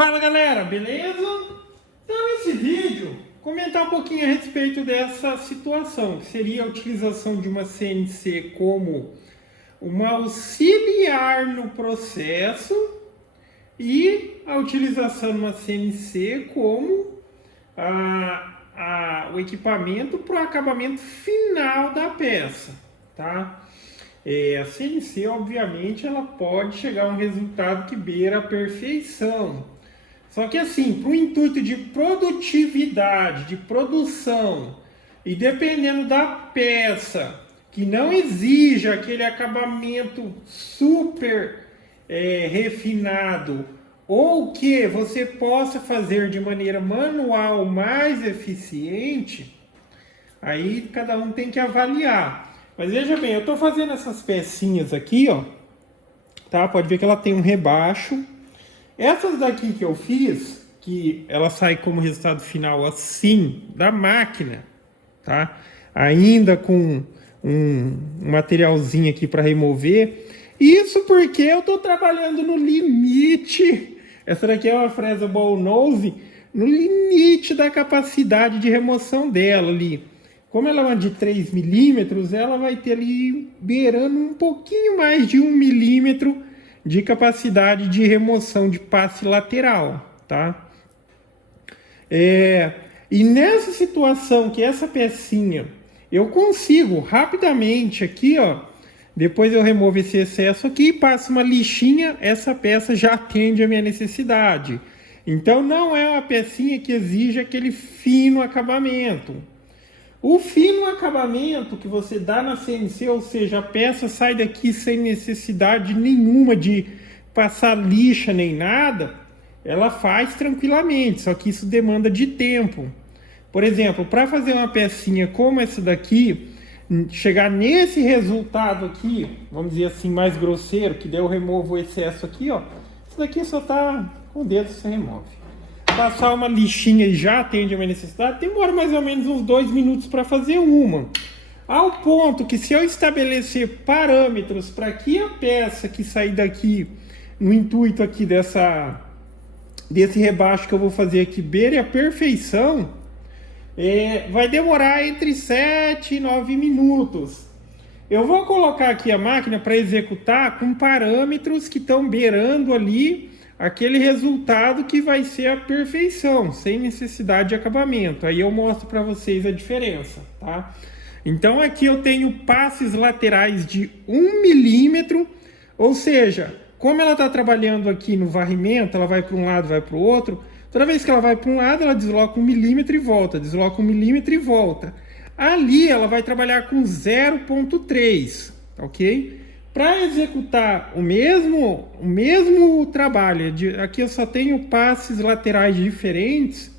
Fala galera, beleza? Então nesse vídeo, comentar um pouquinho a respeito dessa situação, que seria a utilização de uma CNC como uma auxiliar no processo e a utilização de uma CNC como o equipamento para o acabamento final da peça, tá? A CNC, obviamente, ela pode chegar a um resultado que beira a perfeição. Só que assim, para o intuito de produtividade, de produção, e dependendo da peça, que não exija aquele acabamento super refinado, ou que você possa fazer de maneira manual mais eficiente, aí cada um tem que avaliar. Mas veja bem, eu estou fazendo essas pecinhas aqui, ó, tá? Pode ver que ela tem um rebaixo. Essas daqui que eu fiz, que ela sai como resultado final assim, da máquina, tá? Ainda com um materialzinho aqui para remover. Isso porque eu estou trabalhando no limite. Essa daqui é uma fresa ball nose, no limite da capacidade de remoção dela ali. Como ela é uma de 3 milímetros, ela vai ter ali beirando um pouquinho mais de 1 milímetro de capacidade de remoção de passe lateral, tá? E nessa situação que essa pecinha, eu consigo rapidamente aqui, ó, depois eu removo esse excesso aqui e passo uma lixinha, essa peça já atende a minha necessidade. Então não é uma pecinha que exige aquele fino acabamento. O fino acabamento que você dá na CNC, ou seja, a peça sai daqui sem necessidade nenhuma de passar lixa nem nada, ela faz tranquilamente, só que isso demanda de tempo. Por exemplo, para fazer uma pecinha como essa daqui, chegar nesse resultado aqui, vamos dizer assim, mais grosseiro, que daí eu removo o excesso aqui, ó, isso daqui só tá com o dedo, você remove. Passar uma lixinha e já atende a minha necessidade, demora mais ou menos uns 2 minutos para fazer uma. Ao ponto que se eu estabelecer parâmetros para que a peça que sair daqui, no intuito aqui desse rebaixo que eu vou fazer aqui, beire a perfeição, vai demorar entre 7 e 9 minutos. Eu vou colocar aqui a máquina para executar com parâmetros que estão beirando ali aquele resultado que vai ser a perfeição, sem necessidade de acabamento. Aí eu mostro para vocês a diferença, tá? Então aqui eu tenho passes laterais de 1 milímetro, ou seja, como ela está trabalhando aqui no varrimento, ela vai para um lado, vai para o outro. Toda vez que ela vai para um lado, ela desloca 1 milímetro e volta, desloca 1 milímetro e volta. Ali ela vai trabalhar com 0,3, ok? Para executar o mesmo trabalho, aqui eu só tenho passes laterais diferentes,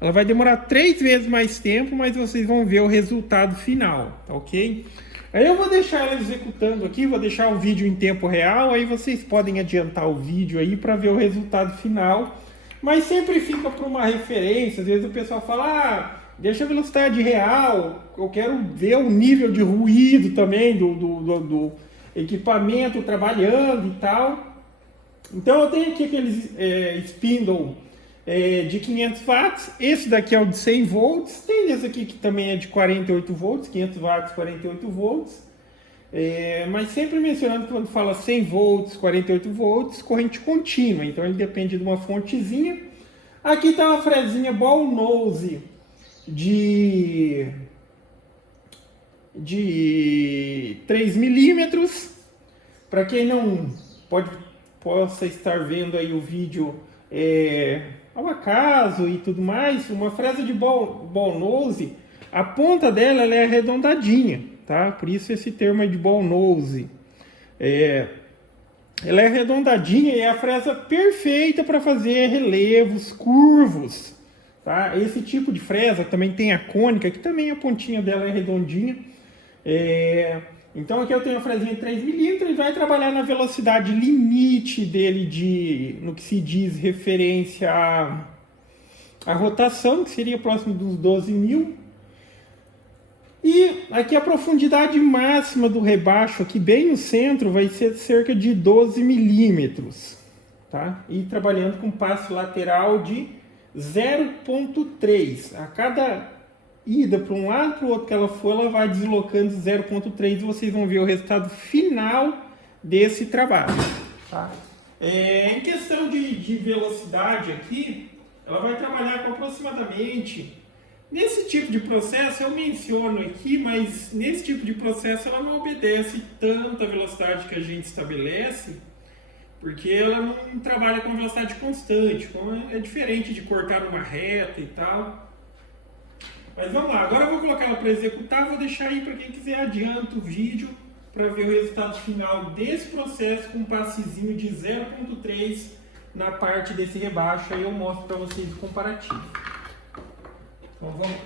ela vai demorar 3 vezes mais tempo, mas vocês vão ver o resultado final, tá ok? Aí eu vou deixar ela executando aqui, vou deixar o vídeo em tempo real, aí vocês podem adiantar o vídeo aí para ver o resultado final, mas sempre fica para uma referência. Às vezes o pessoal fala, deixa a velocidade real, eu quero ver o nível de ruído também do equipamento trabalhando e tal. Então eu tenho aqui aqueles spindle de 500 watts, esse daqui é o de 100 volts, tem esse aqui que também é de 48 volts, 500 watts, 48 volts, mas sempre mencionando que quando fala 100 volts, 48 volts, corrente contínua, então ele depende de uma fontezinha. Aqui está uma fresinha ball nose de 3 milímetros. Para quem não possa estar vendo aí o vídeo ao acaso e tudo mais, uma fresa de ball nose, a ponta dela ela é arredondadinha, tá? Por isso esse termo é de ball nose. Ela é arredondadinha e é a fresa perfeita para fazer relevos curvos, tá? Esse tipo de fresa também tem a cônica, que também a pontinha dela é redondinha. Então aqui eu tenho a fresinha de 3 milímetros e vai trabalhar na velocidade limite dele no que se diz referência à rotação, que seria próximo dos 12 mil. E aqui a profundidade máxima do rebaixo, aqui bem no centro, vai ser cerca de 12 milímetros. tá? E trabalhando com passe lateral de 0,3. A cada ida para um lado para o outro que ela for, ela vai deslocando 0,3 e vocês vão ver o resultado final desse trabalho, tá? Em questão de velocidade aqui, ela vai trabalhar com aproximadamente... Nesse tipo de processo, eu menciono aqui, mas nesse tipo de processo ela não obedece tanta velocidade que a gente estabelece, porque ela não trabalha com velocidade constante, é diferente de cortar numa reta e tal. Mas vamos lá, agora eu vou colocar ela para executar, vou deixar aí para quem quiser adianta o vídeo para ver o resultado final desse processo com um passezinho de 0,3 na parte desse rebaixo, aí eu mostro para vocês o comparativo. Então vamos lá.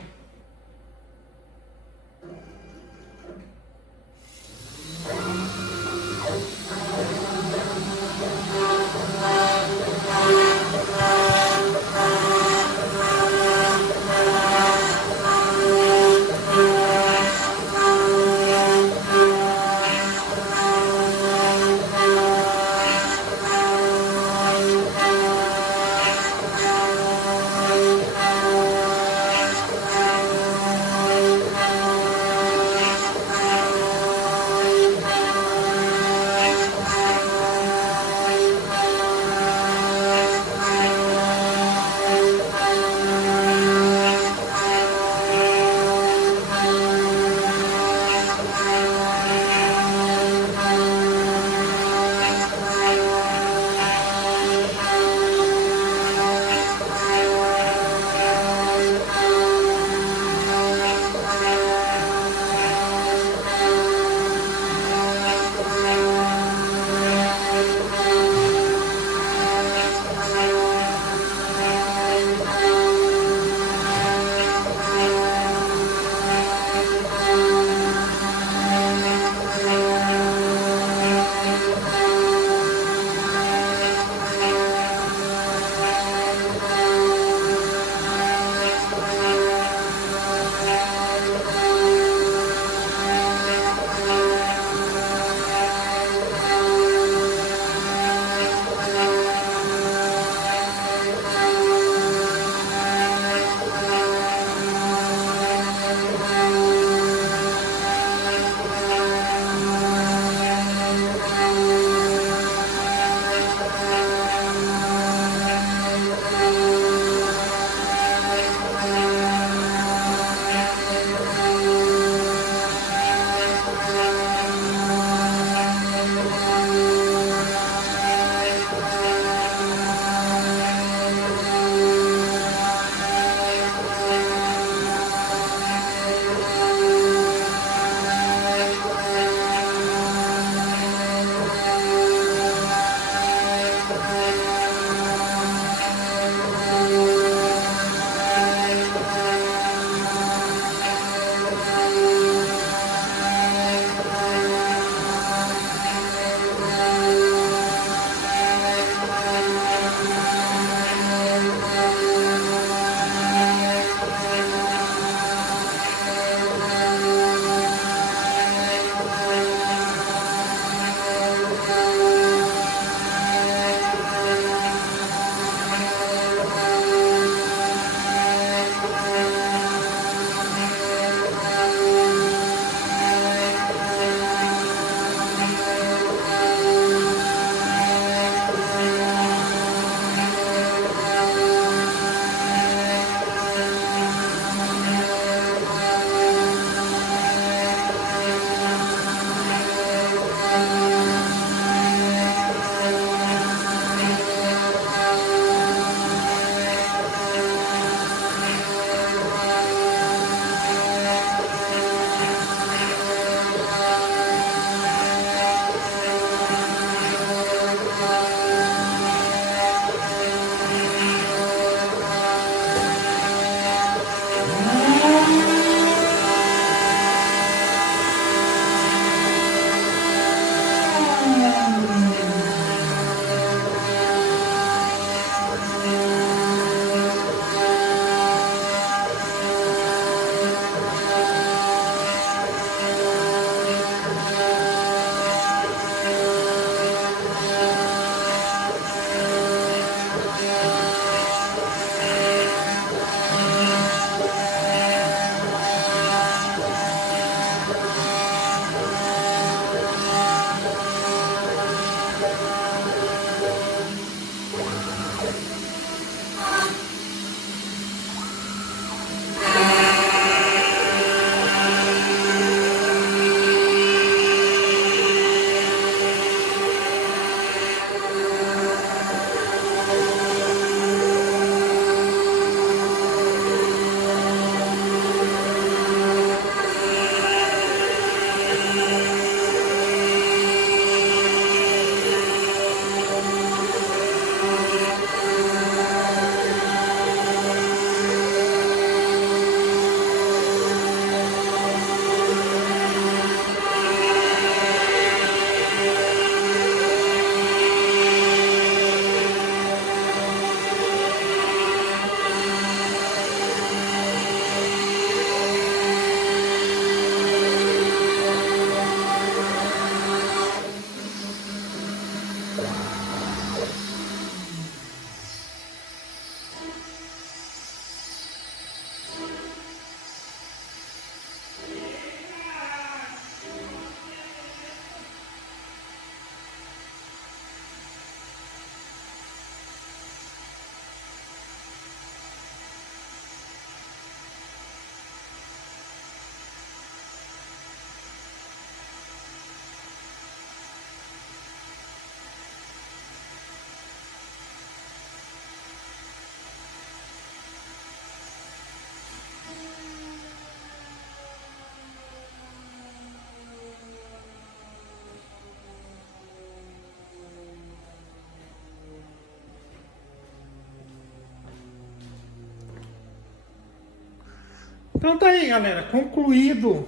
Então tá aí, galera, concluído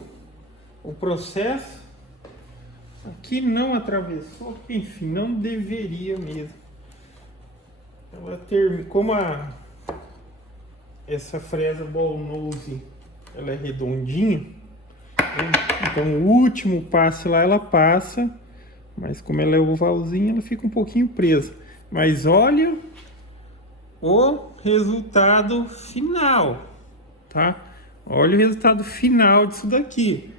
o processo. Aqui não atravessou, enfim, não deveria mesmo. Ela como essa fresa ball nose, ela é redondinha, então o último passe lá ela passa, mas como ela é ovalzinha, ela fica um pouquinho presa. Mas olha o resultado final, tá? Olha o resultado final disso daqui.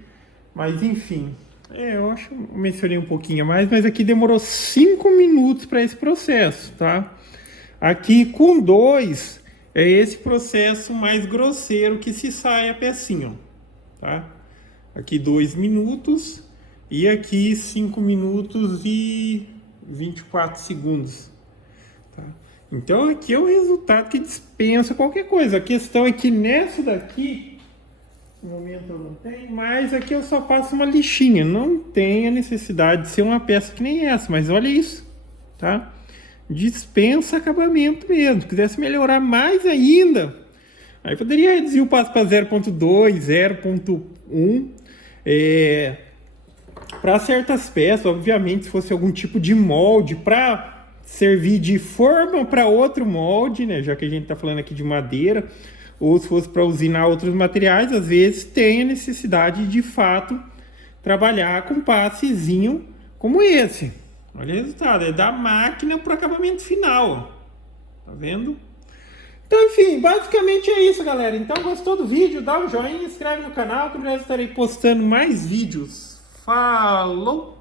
Mas enfim, eu acho que eu mencionei um pouquinho a mais, mas aqui demorou 5 minutos para esse processo, tá? Aqui com 2 é esse processo mais grosseiro que se sai a pecinha, tá? Aqui 2 minutos e aqui 5 minutos e 24 segundos. Tá? Então aqui é o resultado que dispensa qualquer coisa. A questão é que nessa daqui, no momento eu não tenho, mas aqui eu só passo uma lixinha. Não tem a necessidade de ser uma peça que nem essa, mas olha isso, tá? Dispensa acabamento mesmo. Se quisesse melhorar mais ainda, aí poderia reduzir o passo para 0.2, 0.1. Para certas peças, obviamente, se fosse algum tipo de molde para servir de forma para outro molde, né? Já que a gente está falando aqui de madeira, ou se fosse para usinar outros materiais, às vezes tem a necessidade de fato trabalhar com passezinho como esse. Olha o resultado, é da máquina para o acabamento final. Tá vendo? Então, enfim, basicamente é isso, galera. Então, gostou do vídeo? Dá um joinha, inscreve no canal, que eu já estarei postando mais vídeos. Falou!